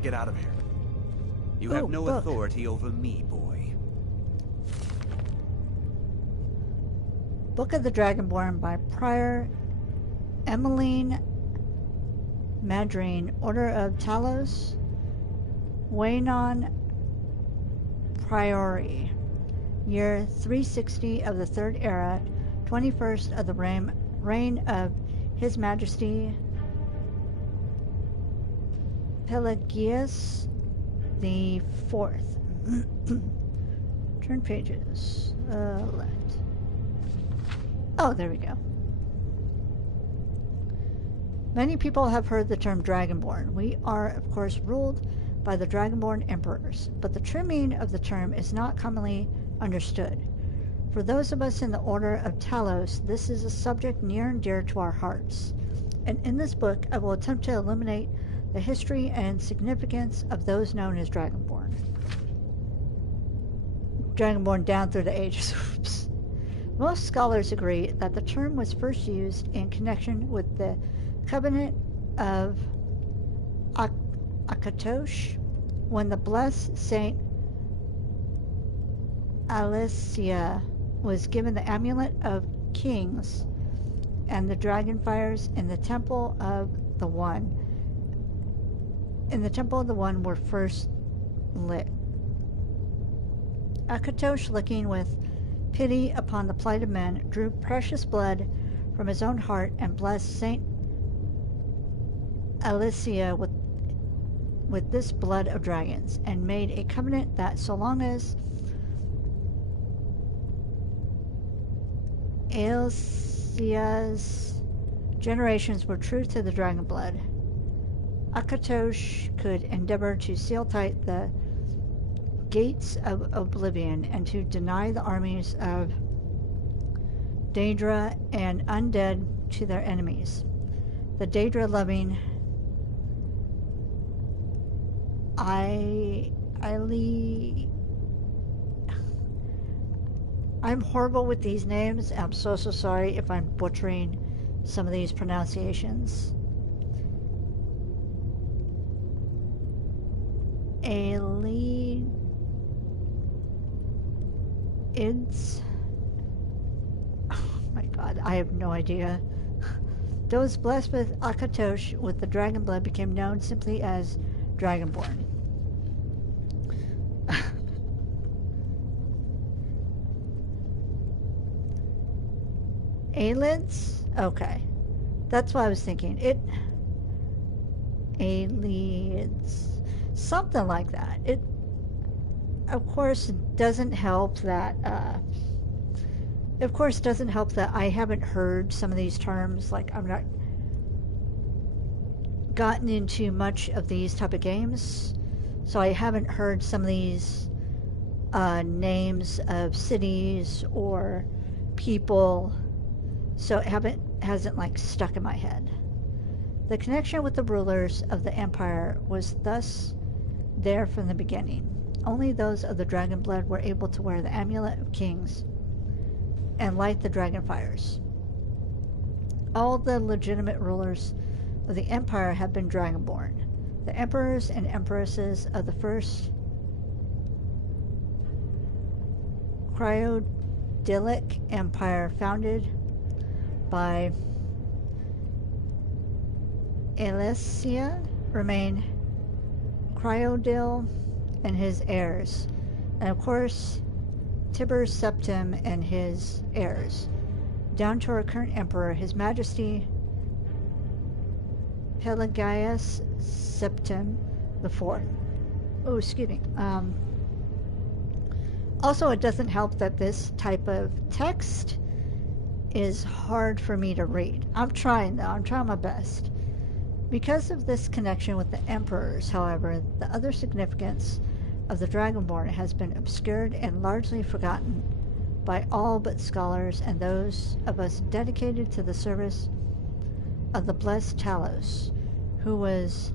to get out of here. You have no authority over me, boy. Book of the Dragonborn by Prior Emmeline Madrine, Order of Talos, Waynon Priori, year 360 of the Third Era, 21st of the reign of His Majesty Pelagius the Fourth. Turn pages. Left. Oh, there we go. Many people have heard the term Dragonborn. We are, of course, ruled by the Dragonborn Emperors, but the true meaning of the term is not commonly understood. For those of us in the Order of Talos, this is a subject near and dear to our hearts. And in this book, I will attempt to illuminate the history and significance of those known as Dragonborn. Dragonborn down through the ages. Oops. Most scholars agree that the term was first used in connection with the Covenant of Akatosh, when the blessed Saint Alicia was given the Amulet of Kings and the Dragonfires in the Temple of the One. In the Temple of the One were first lit. Akatosh, looking with pity upon the plight of men, drew precious blood from his own heart and blessed Saint Alicia with this blood of dragons, and made a covenant that so long as Alicia's generations were true to the dragon blood, Akatosh could endeavor to seal tight the gates of oblivion and to deny the armies of Daedra and undead to their enemies. The Daedra-loving I'm horrible with these names. I'm so sorry if I'm butchering some of these pronunciations. It's... Oh my god, I have no idea. Those blessed with Akatosh with the dragon blood became known simply as Dragonborn. Aliens? Okay. That's what I was thinking. Aliens. Something like that. It, of course, doesn't help that, I haven't heard some of these terms. Like, I've not gotten into much of these type of games, so I haven't heard some of these names of cities or people, so it hasn't like stuck in my head. The connection with the rulers of the empire was thus there from the beginning. Only those of the dragon blood were able to wear the Amulet of Kings and light the dragon fires. All the legitimate rulers of the empire have been dragonborn. The emperors and empresses of the first Cryodilic Empire, founded by Alicia, remain Cryodil and his heirs, and of course Tiber Septim and his heirs, down to our current emperor, His Majesty Pelagius Septim IV. Oh, excuse me. Also, it doesn't help that this type of text is hard for me to read. I'm trying, though. I'm trying my best. Because of this connection with the emperors, however, the other significance of the Dragonborn has been obscured and largely forgotten by all but scholars and those of us dedicated to the service of the blessed Talos, who was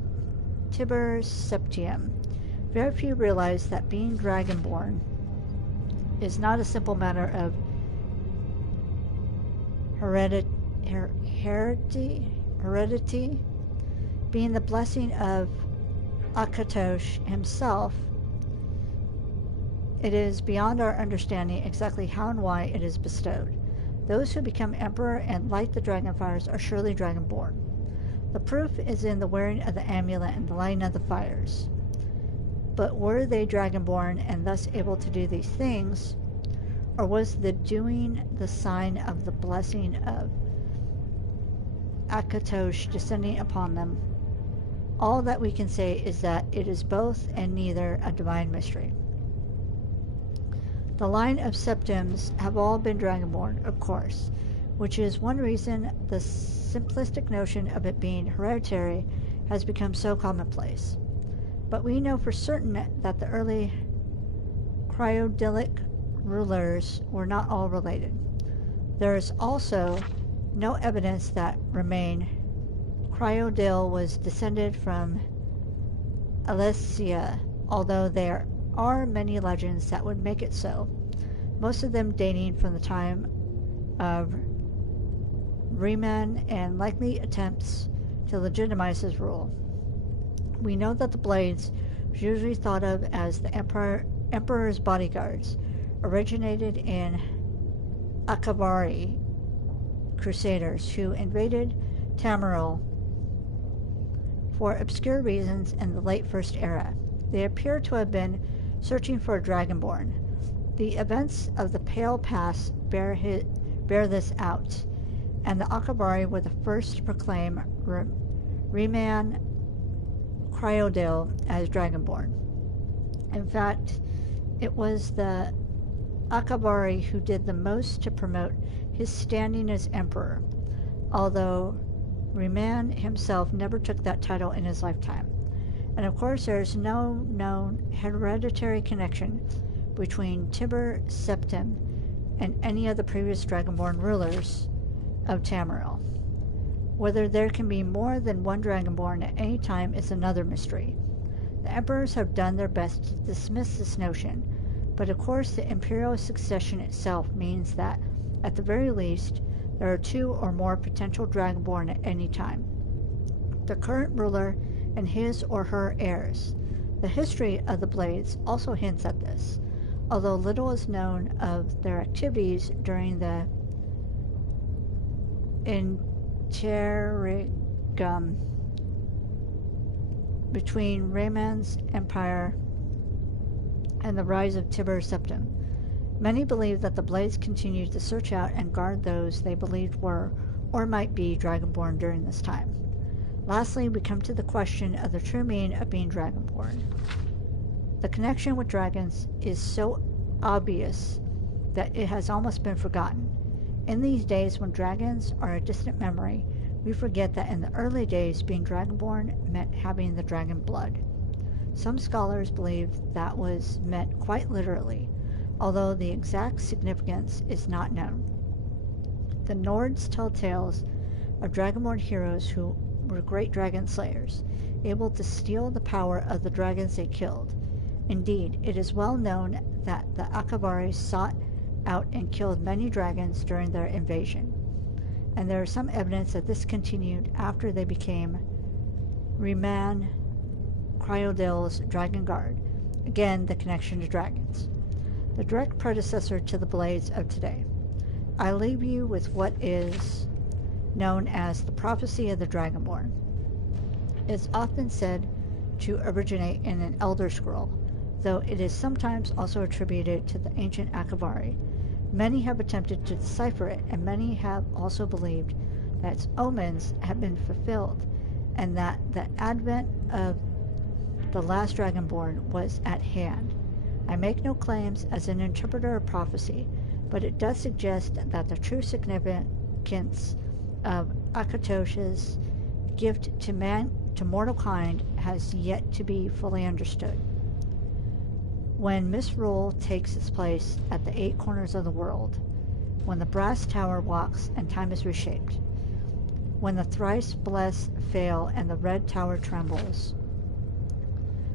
Tiber Septium. Very few realize that being Dragonborn is not a simple matter of heredity, being the blessing of Akatosh himself, it is beyond our understanding exactly how and why it is bestowed. Those who become emperor and light the dragon fires are surely dragonborn. The proof is in the wearing of the amulet and the lighting of the fires. But were they dragonborn and thus able to do these things, or was the doing the sign of the blessing of Akatosh descending upon them? All that we can say is that it is both and neither a divine mystery. The line of septims have all been dragonborn, of course, which is one reason the simplistic notion of it being hereditary has become so commonplace. But we know for certain that the early cryodilic rulers were not all related. There is also no evidence that Remain Cryodil was descended from Alesia, although there are many legends that would make it so, most of them dating from the time of Riemann and likely attempts to legitimize his rule. We know that the Blades, usually thought of as the Emperor's bodyguards, originated in Akabari crusaders who invaded Tamriel for obscure reasons in the late First Era. They appear to have been searching for a dragonborn. The events of the Pale Pass bear this out, and the Akabari were the first to proclaim Riemann Cryodil as dragonborn. In fact, it was the Akabari who did the most to promote his standing as emperor, although Riemann himself never took that title in his lifetime. And of course, there is no known hereditary connection between Tibur Septim and any of the previous dragonborn rulers of Tamriel. Whether there can be more than one dragonborn at any time is another mystery. The emperors have done their best to dismiss this notion, but of course the imperial succession itself means that, at the very least, there are two or more potential dragonborn at any time. The current ruler and his or her heirs. The history of the Blades also hints at this, although little is known of their activities during the interregnum between Raymond's empire and the rise of Tibur Septim. Many believe that the Blades continued to search out and guard those they believed were or might be dragonborn during this time. Lastly, we come to the question of the true meaning of being dragonborn. The connection with dragons is so obvious that it has almost been forgotten. In these days when dragons are a distant memory, we forget that in the early days being dragonborn meant having the dragon blood. Some scholars believe that was meant quite literally, although the exact significance is not known. The Nords tell tales of dragonborn heroes who were great dragon slayers, able to steal the power of the dragons they killed. Indeed, it is well known that the Akabari sought out and killed many dragons during their invasion, and there is some evidence that this continued after they became Riemann Cryodil's Dragon Guard. Again, the connection to dragons, the direct predecessor to the Blades of today. I leave you with what is known as the prophecy of the Dragonborn. It is often said to originate in an Elder Scroll, though it is sometimes also attributed to the ancient Akabari. Many have attempted to decipher it, and many have also believed that its omens have been fulfilled, and that the advent of the last Dragonborn was at hand. I make no claims as an interpreter of prophecy, but it does suggest that the true significance of Akatosh's gift to mortal kind has yet to be fully understood. When misrule takes its place at the eight corners of the world, when the brass tower walks and time is reshaped, when the thrice blessed fail and the red tower trembles,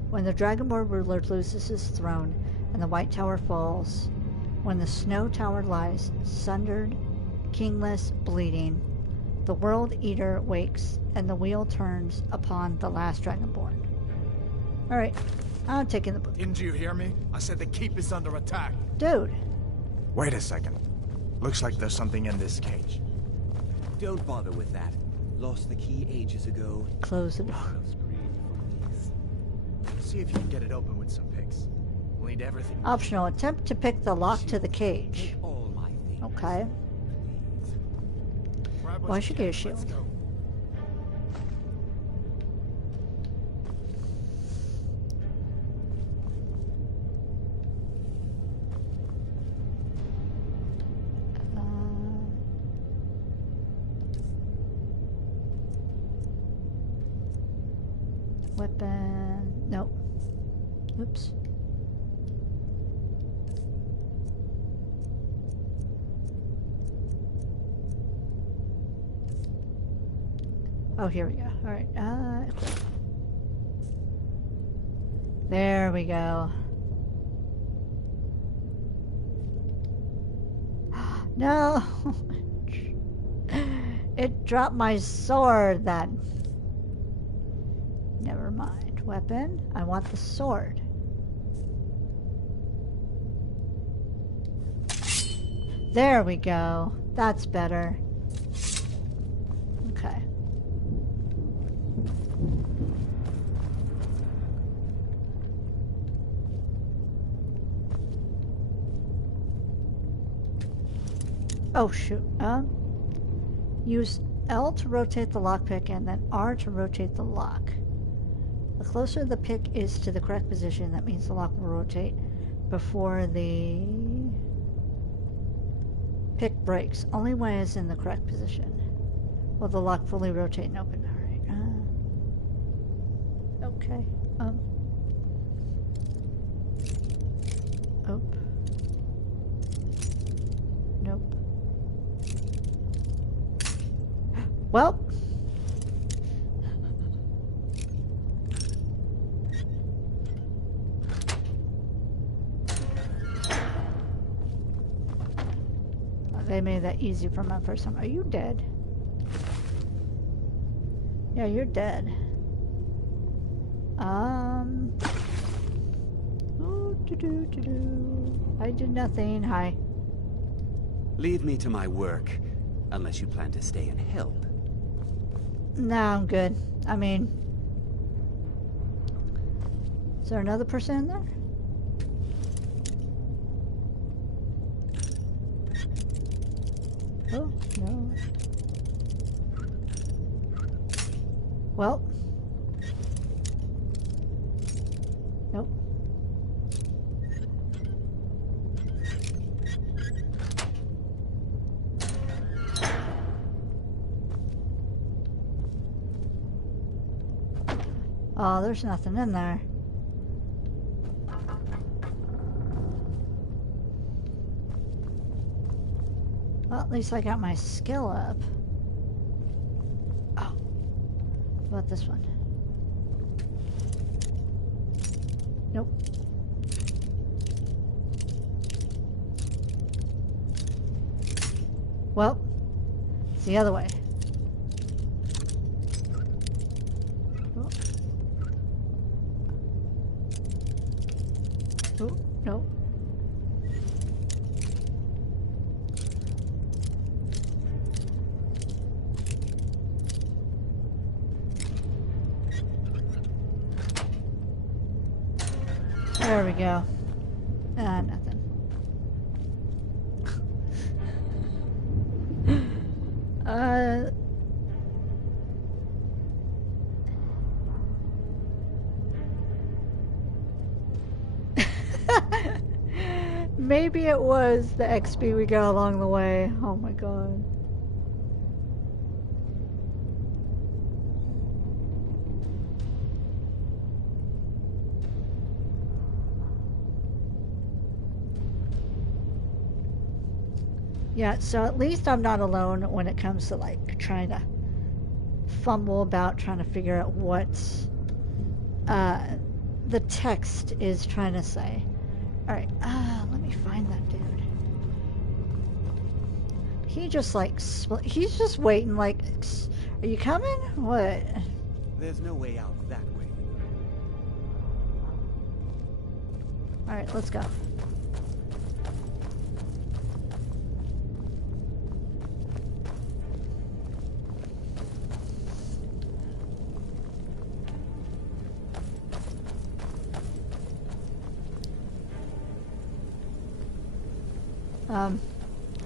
when the Dragonborn ruler loses his throne and the white tower falls, when the snow tower lies sundered, kingless, bleeding, the world eater wakes and the wheel turns upon the last Dragonborn. Alright, I'm taking the book. Didn't you hear me? I said the keep is under attack. Dude. Wait a second. Looks like there's something in this cage. Don't bother with that. Lost the key ages ago. Close the door. See if you can get it open with some picks. We'll need everything. Optional. Attempt to pick the lock to the cage. Take all my things. Okay. Well, I should get a shield. Let's go. Weapon. Nope. Oops. Oh, here we go. All right. There we go. No. It dropped my sword then. Never mind. Weapon. I want the sword. There we go. That's better. Okay. Oh shoot. Use L to rotate the lockpick and then R to rotate the lock. The closer the pick is to the correct position, that means the lock will rotate before the pick breaks. Only when it's in the correct position will the lock fully rotate and open. Alright. Okay. Oh. Nope. Well. They made that easy for my first time. Are you dead? Yeah, you're dead. Oh, I did nothing. Hi. Leave me to my work, unless you plan to stay and help. No, I'm good. I mean, is there another person in there? Oh, no. Well. Nope. Oh, there's nothing in there. Well, at least I got my skill up. Oh. What about this one? Nope. Well, it's the other way. Oh. Oh, no. There we go. Nothing. Maybe it was the XP we got along the way. Oh my god. Yeah, so at least I'm not alone when it comes to like trying to fumble about trying to figure out what the text is trying to say. Alright, let me find that dude. He just like, he's just waiting like, are you coming? What? There's no way out that way. Alright, let's go.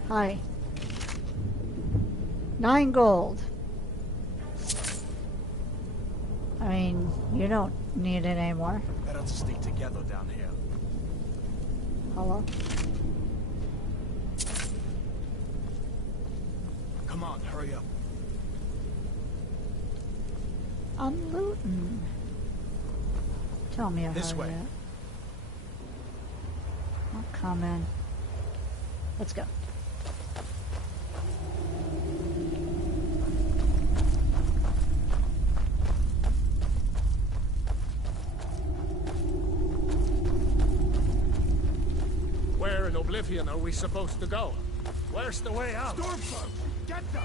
Hi. 9 gold. I mean, you don't need it anymore. Better to stick together down here. Hello? Come on, hurry up. I'm looting. Tell me This hurry way. up. I'll come in. Let's go. Where in Oblivion are we supposed to go? Where's the way out? Stormfolk, get them!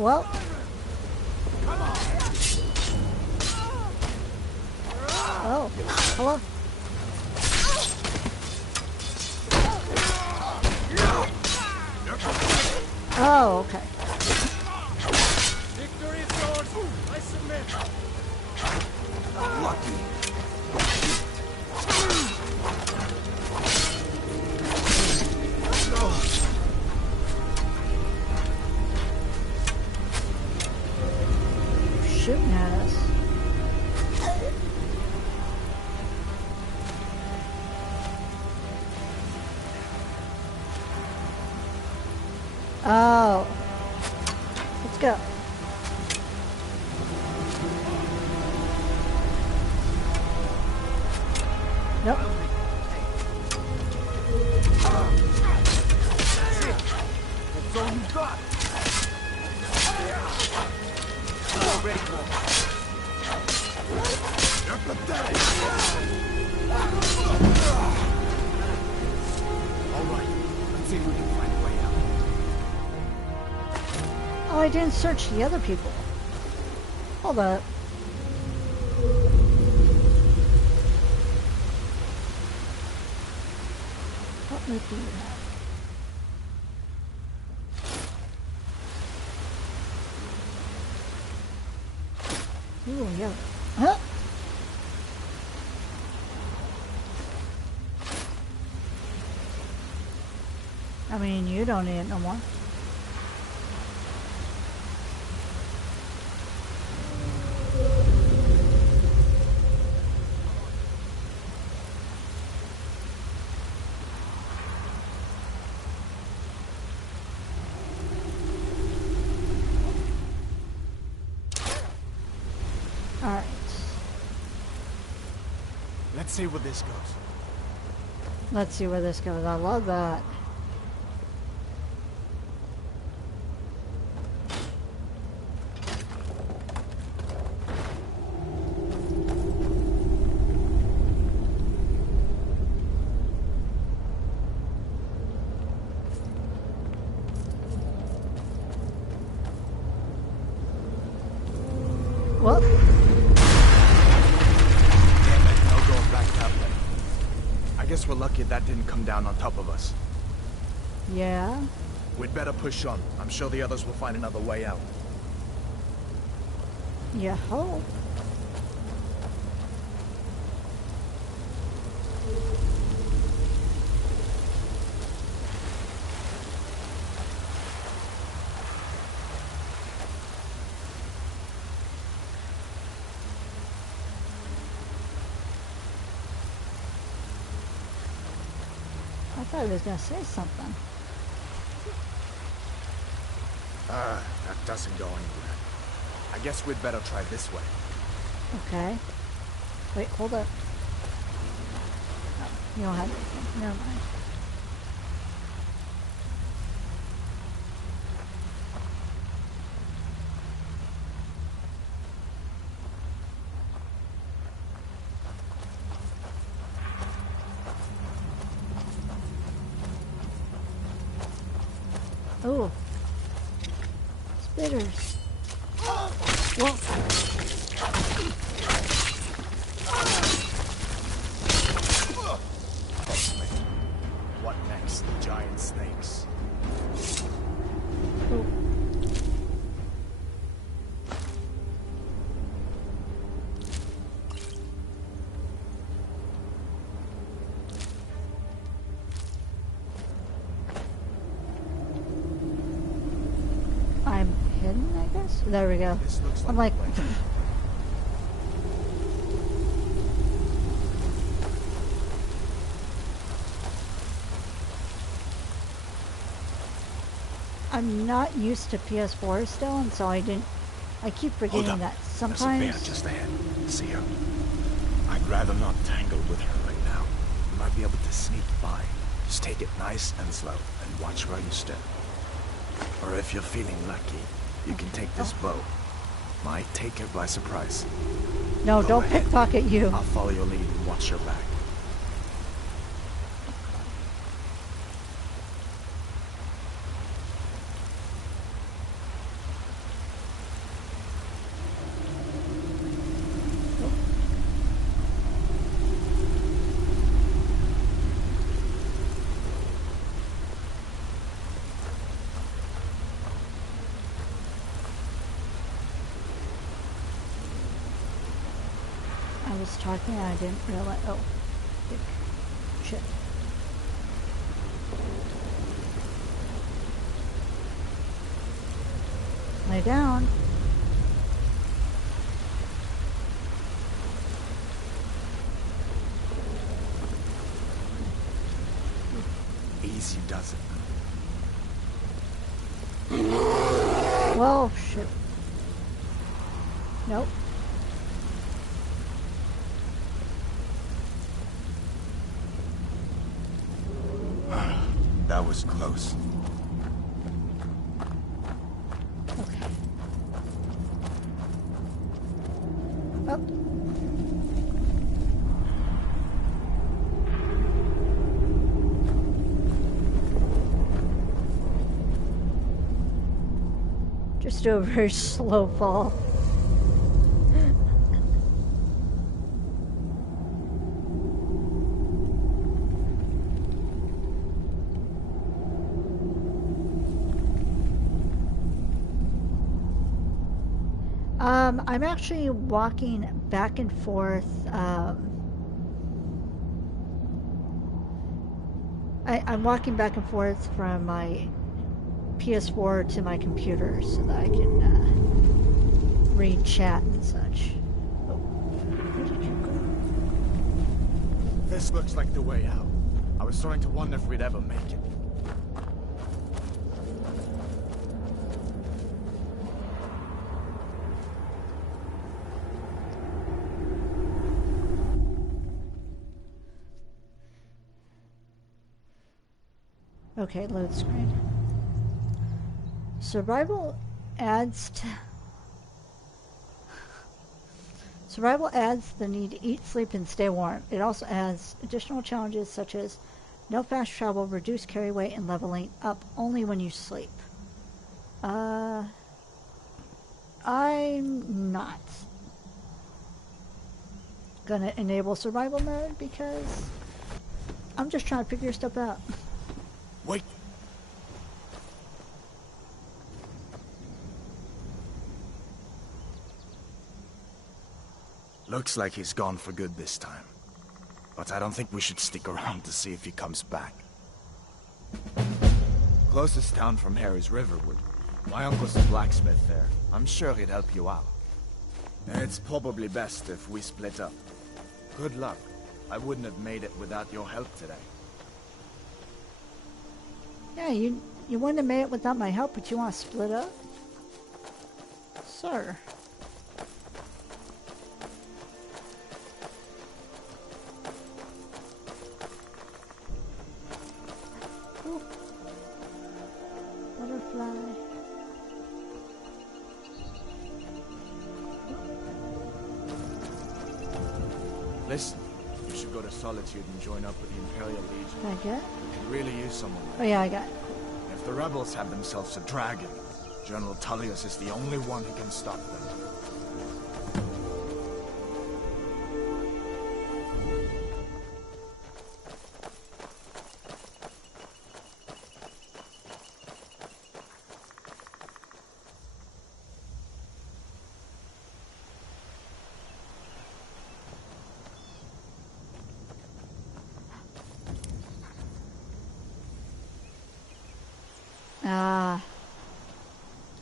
Well. Come on! Oh, hello. Oh, okay. Victory is yours! I submit! Lucky. Shooting at us. Oh. Let's go. Nope. That's all you got. Ready for You're pathetic. All right, let's see if we can find a way out. Oh, I didn't search the other people. Hold up. What loot do you have? Ooh, yeah. Huh? I mean, you don't need it no more. Alright. Let's see where this goes. Let's see where this goes. I love that. Well, Damn it, no going back that way. I guess we're lucky that didn't come down on top of us. yeah. We'd better push on. I'm sure the others will find another way out. You hope. I thought he was going to say something. That doesn't go anywhere. I guess we'd better try this way. Okay. Wait, hold up. Oh, you don't have anything. Never mind. Oh. Spitters. Whoa. the giant snakes. Oh. I'm hidden, I guess? There we go. This looks I'm like... a place. I'm not used to PS4 still, and so I keep forgetting that sometimes... There's a bear just ahead. See her? I'd rather not tangle with her right now. You might be able to sneak by. Just take it nice and slow, and watch where you step. Or if you're feeling lucky, you can take this bow. Might take her by surprise. No, Go don't ahead. pickpocket you. I'll follow your lead and watch your back. I was talking and I didn't realize... Oh. Shit. Lay down. Easy does it. Whoa, shit. Nope. That was close. Okay. Oh. Just do a very slow fall. I'm actually walking back and forth. I'm walking back and forth from my PS4 to my computer so that I can read chat and such. Oh, where did you go? This looks like the way out. I was starting to wonder if we'd ever make it. Okay, load screen. Survival adds the need to eat, sleep, and stay warm. It also adds additional challenges such as no fast travel, reduced carry weight, and leveling up only when you sleep. I'm not gonna enable survival mode because I'm just trying to figure stuff out. Wait! Looks like he's gone for good this time. But I don't think we should stick around to see if he comes back. Closest town from here is Riverwood. My uncle's a blacksmith there. I'm sure he'd help you out. It's probably best if we split up. Good luck. I wouldn't have made it without your help today. Yeah, you wouldn't have made it without my help, but you want to split up? Sir. Ooh. Butterfly. Listen, you should go to Solitude and join up with the Imperial Legion. Can I get it? We could really use someone. Oh yeah, I got it. If the rebels have themselves a dragon, General Tullius is the only one who can stop them.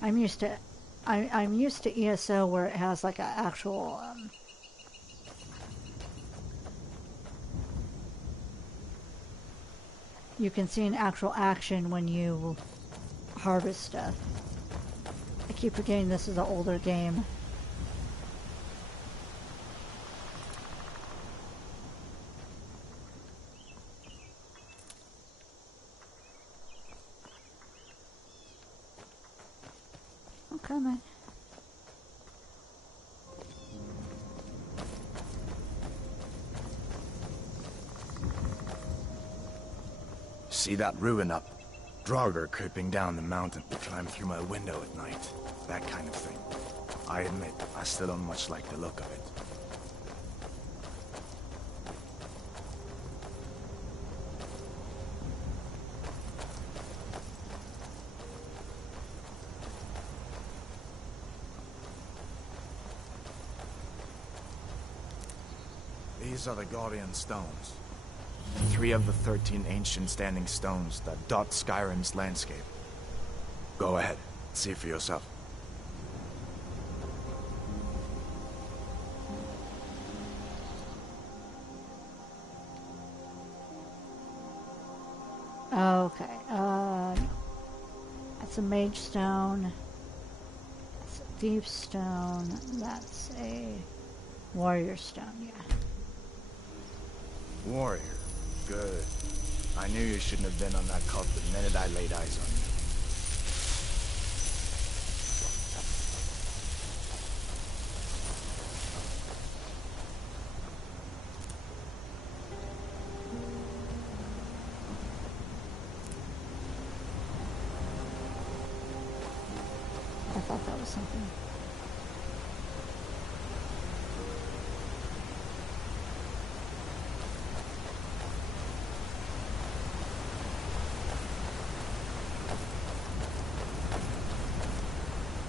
I'm used to I'm used to ESO where it has like an actual you can see an actual action when you harvest stuff. I keep forgetting this is an older game. I'm coming. See that ruin up? Draugr creeping down the mountain to climb through my window at night. That kind of thing. I admit, I still don't much like the look of it. These are the Guardian Stones. 3 of the 13 ancient standing stones that dot Skyrim's landscape. Go ahead, see for yourself. Okay, that's a mage stone. That's a thief stone. That's a warrior stone, yeah. Warrior. Good. I knew you shouldn't have been on that cult the minute I laid eyes on you. I thought that was something.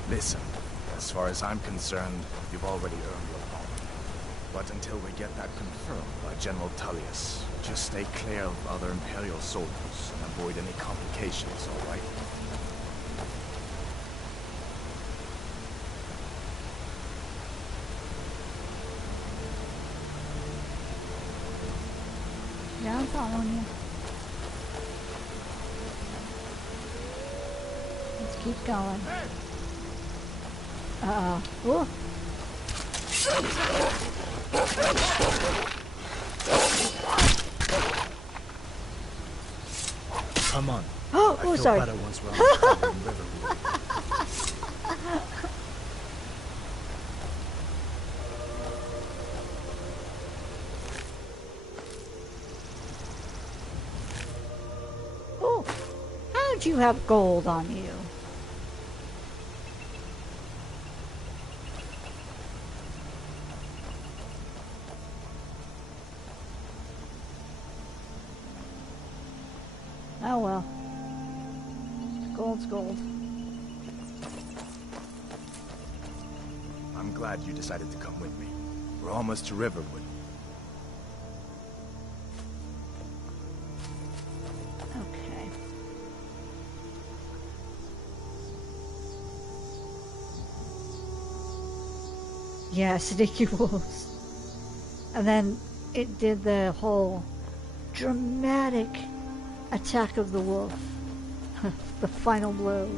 Listen, as far as I'm concerned, you've already earned your pardon. But until we get that confirmed by General Tullius, just stay clear of other Imperial soldiers and avoid any complications, all right? Yeah, I'm following you. Let's keep going. Whoa. Come on. Oh, sorry. Better once we're on the Skyrim River. Oh, how'd you have gold on you? Oh well. Gold's gold. I'm glad you decided to come with me. We're almost to Riverwood. Okay. Yeah, sneaky wolves. And then it did the whole dramatic attack of the wolf. The final blow.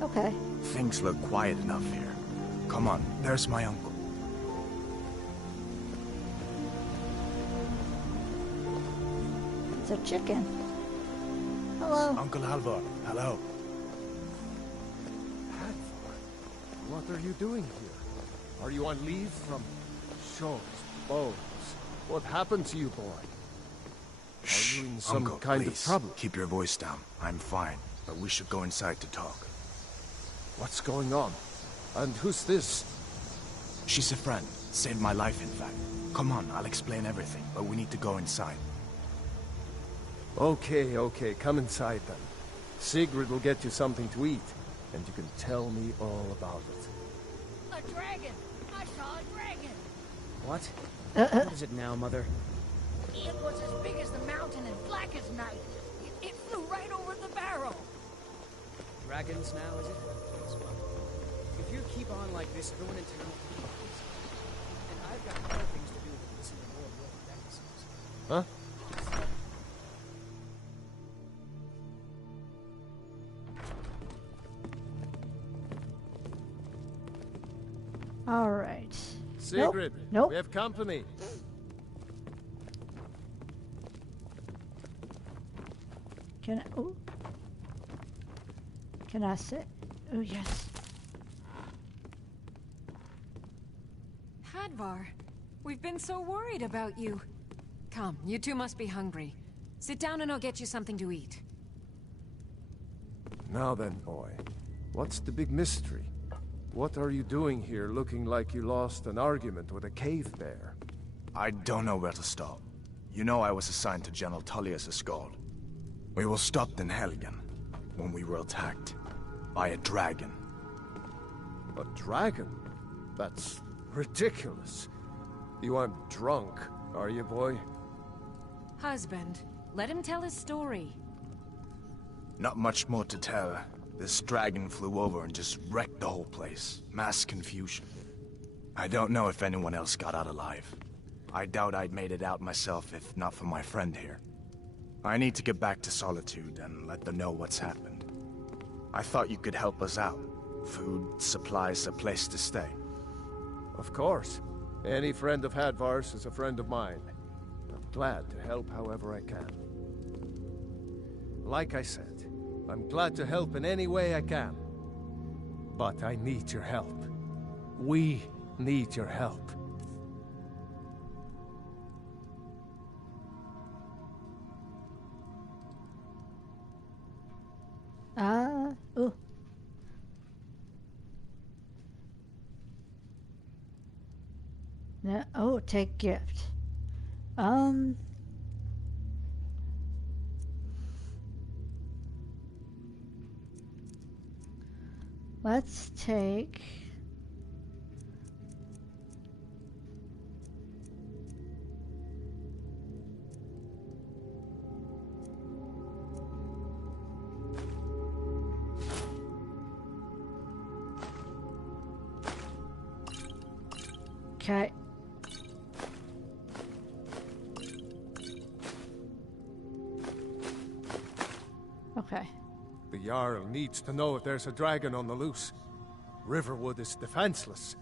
Okay. Things look quiet enough here. Come on, there's my uncle. It's a chicken. Hello. Uncle Halvor, hello. Hadvar, what are you doing here? Are you on leave from shows, bows? What happened to you, boy? Are you in some Uncle, kind please, of trouble? keep your voice down. I'm fine. but we should go inside to talk. What's going on? And who's this? She's a friend. Saved my life, in fact. Come on, I'll explain everything, but we need to go inside. Okay, come inside then. Sigrid will get you something to eat, and you can tell me all about it. A dragon! I saw a dragon! What? What is it now, Mother? It was as big as the mountain and black as night. It flew right over the barrel. Dragons now, is it? Well, if you keep on like this, everyone in town will be crazy. And I've got other things to do than listen to more of your practices. Huh? All right. Sigrid, Nope. we have company. Can I sit? Oh, yes. Hadvar, we've been so worried about you. Come, you two must be hungry. Sit down and I'll get you something to eat. Now then, boy. What's the big mystery? What are you doing here looking like you lost an argument with a cave bear? I don't know where to start. You know I was assigned to General Tullius Escort. We were stopped in Helgen when we were attacked by a dragon. A dragon? That's ridiculous. You aren't drunk, are you, boy? Husband, let him tell his story. Not much more to tell. This dragon flew over and just wrecked the whole place. Mass confusion. I don't know if anyone else got out alive. I doubt I'd made it out myself if not for my friend here. I need to get back to Solitude and let them know what's happened. I thought you could help us out. Food, supplies, a place to stay. Of course. Any friend of Hadvar's is a friend of mine. I'm glad to help however I can. Like I said, I'm glad to help in any way I can. But I need your help. We need your help. Oh. No, oh, take gift. Let's take... Okay. Okay. The Jarl needs to know if there's a dragon on the loose. Riverwood is defenseless.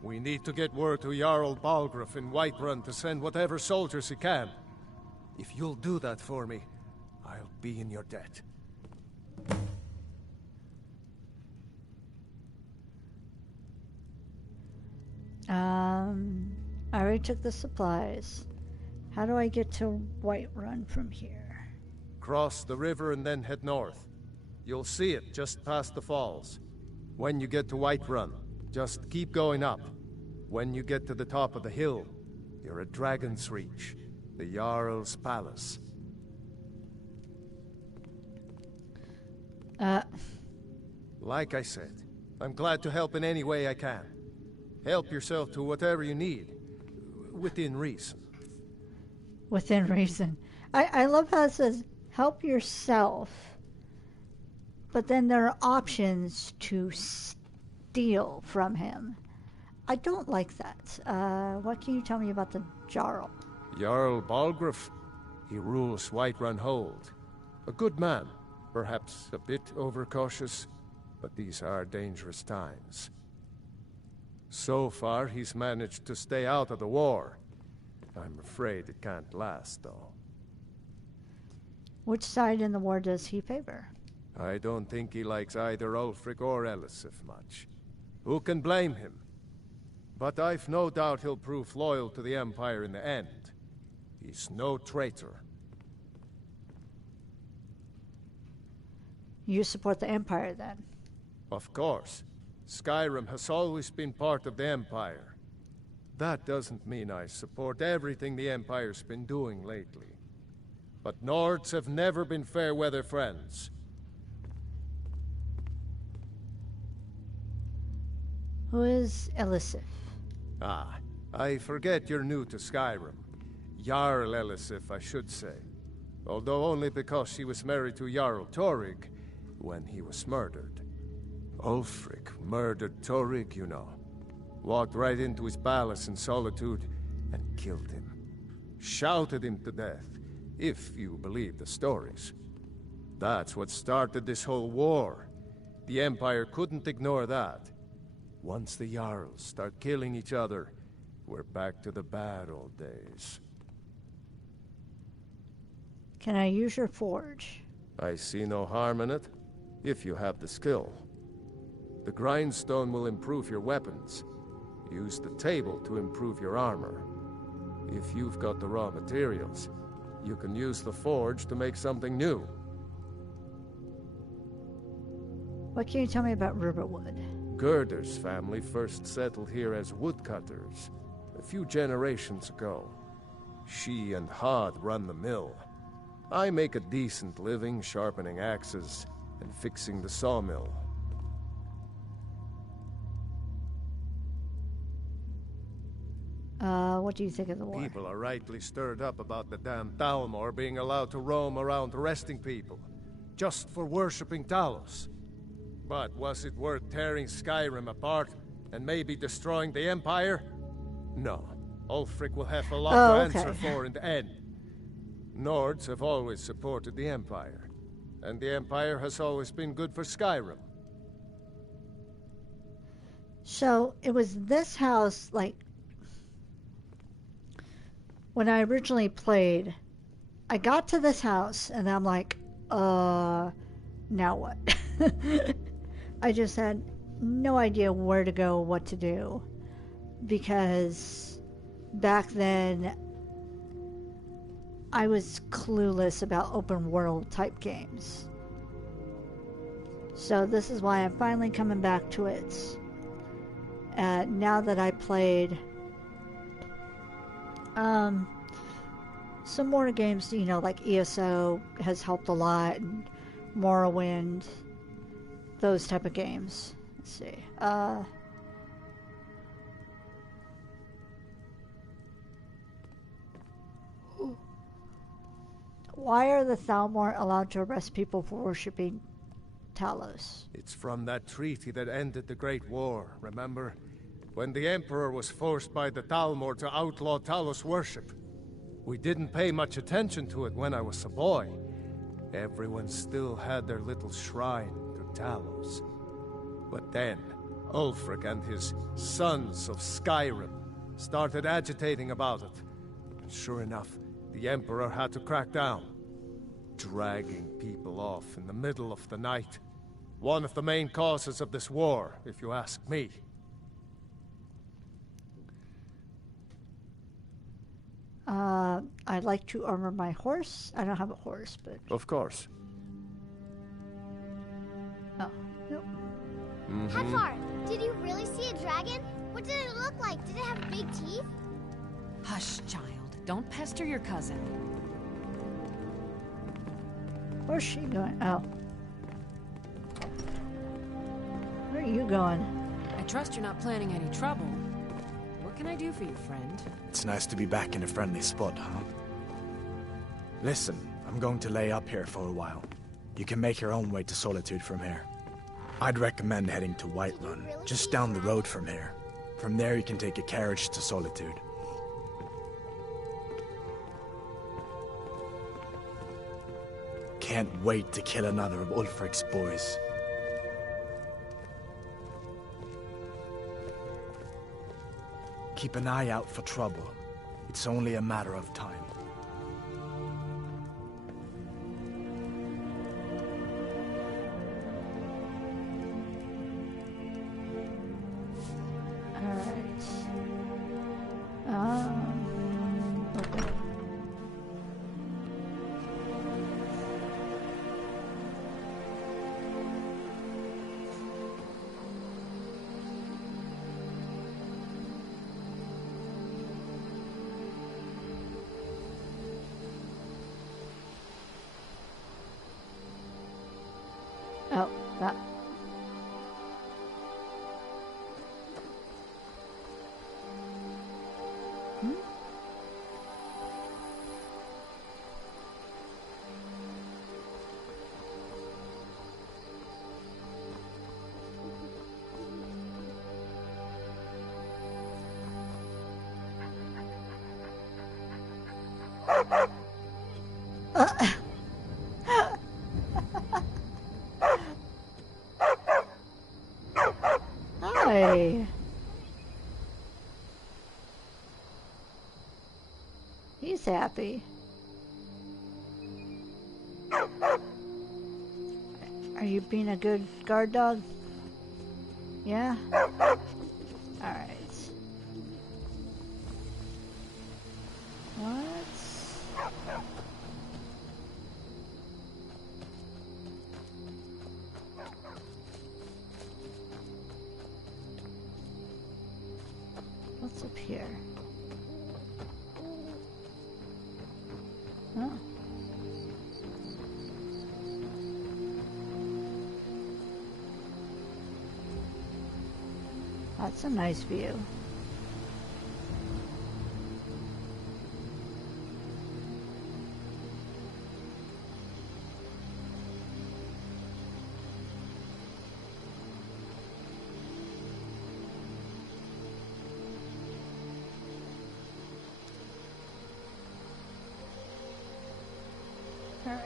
We need to get word to Jarl Balgruuf in Whiterun to send whatever soldiers he can. If you'll do that for me, I'll be in your debt. I already took the supplies. How do I get to Whiterun from here? Cross the river and then head north. You'll see it just past the falls. When you get to Whiterun, just keep going up. When you get to the top of the hill, you're at Dragon's Reach, the Jarl's palace. Like I said, I'm glad to help in any way I can. Help yourself to whatever you need, within reason. Within reason. I love how it says, help yourself. But then there are options to steal from him. I don't like that. What can you tell me about the Jarl? Jarl Balgruuf. He rules Whiterun Hold. A good man, perhaps a bit overcautious, but these are dangerous times. So far, he's managed to stay out of the war. I'm afraid it can't last, though. Which side in the war does he favor? I don't think he likes either Ulfric or Elisif much. Who can blame him? But I've no doubt he'll prove loyal to the Empire in the end. He's no traitor. You support the Empire, then? Of course. Skyrim has always been part of the Empire. That doesn't mean I support everything the Empire's been doing lately. But Nords have never been fair-weather friends. Who is Elisif? Ah, I forget you're new to Skyrim. Jarl Elisif, I should say. Although only because she was married to Jarl Torygg when he was murdered. Ulfric murdered Torygg, you know. Walked right into his palace in Solitude and killed him. Shouted him to death, if you believe the stories. That's what started this whole war. The Empire couldn't ignore that. Once the Jarls start killing each other, we're back to the bad old days. Can I use your forge? I see no harm in it, if you have the skill. The grindstone will improve your weapons. Use the table to improve your armor. If you've got the raw materials, you can use the forge to make something new. What can you tell me about Riverwood? Gerder's family first settled here as woodcutters a few generations ago. She and Hod run the mill. I make a decent living sharpening axes and fixing the sawmill. What do you think of the war? People are rightly stirred up about the damn Thalmor being allowed to roam around arresting people, just for worshipping Talos. But was it worth tearing Skyrim apart and maybe destroying the Empire? No. Ulfric will have a lot to answer for in the end. Nords have always supported the Empire, and the Empire has always been good for Skyrim. So, it was this house, like, when I originally played, I got to this house, and I'm like, now what? I just had no idea where to go, what to do, because back then, I was clueless about open world type games. So this is why I'm finally coming back to it. Now that I played some more games, you know, like ESO has helped a lot, and Morrowind, those type of games. Let's see. Why are the Thalmor allowed to arrest people for worshipping Talos? It's from that treaty that ended the Great War, remember? When the Emperor was forced by the Thalmor to outlaw Talos worship. We didn't pay much attention to it when I was a boy. Everyone still had their little shrine to Talos. But then, Ulfric and his sons of Skyrim started agitating about it. And sure enough, the Emperor had to crack down. Dragging people off in the middle of the night. One of the main causes of this war, if you ask me. I'd like to armor my horse. I don't have a horse, but... Of course. Oh, nope. Hadvar, did you really see a dragon? What did it look like? Did it have big teeth? Hush, child. Don't pester your cousin. Where's she going? Oh. Where are you going? I trust you're not planning any trouble. What can I do for you, friend? It's nice to be back in a friendly spot, huh? Listen, I'm going to lay up here for a while. You can make your own way to Solitude from here. I'd recommend heading to Whiterun, just down the road from here. From there you can take a carriage to Solitude. Can't wait to kill another of Ulfric's boys. Keep an eye out for trouble. It's only a matter of time. Okay. Oh, that. Hmm? Hi. He's happy. Are you being a good guard dog? Yeah? Alright. What? What's up here? Oh. That's a nice view. All right.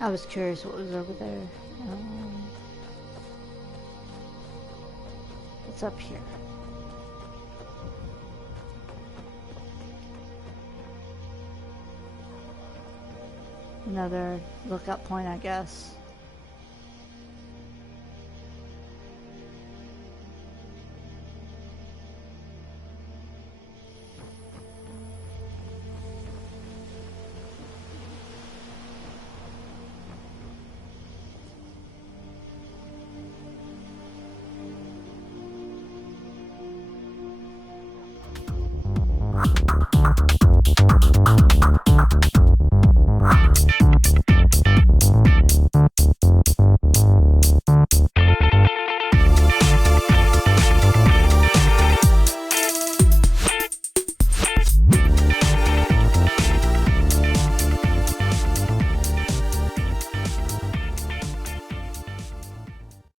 I was curious what was over there. What's up here? Another lookout point, I guess.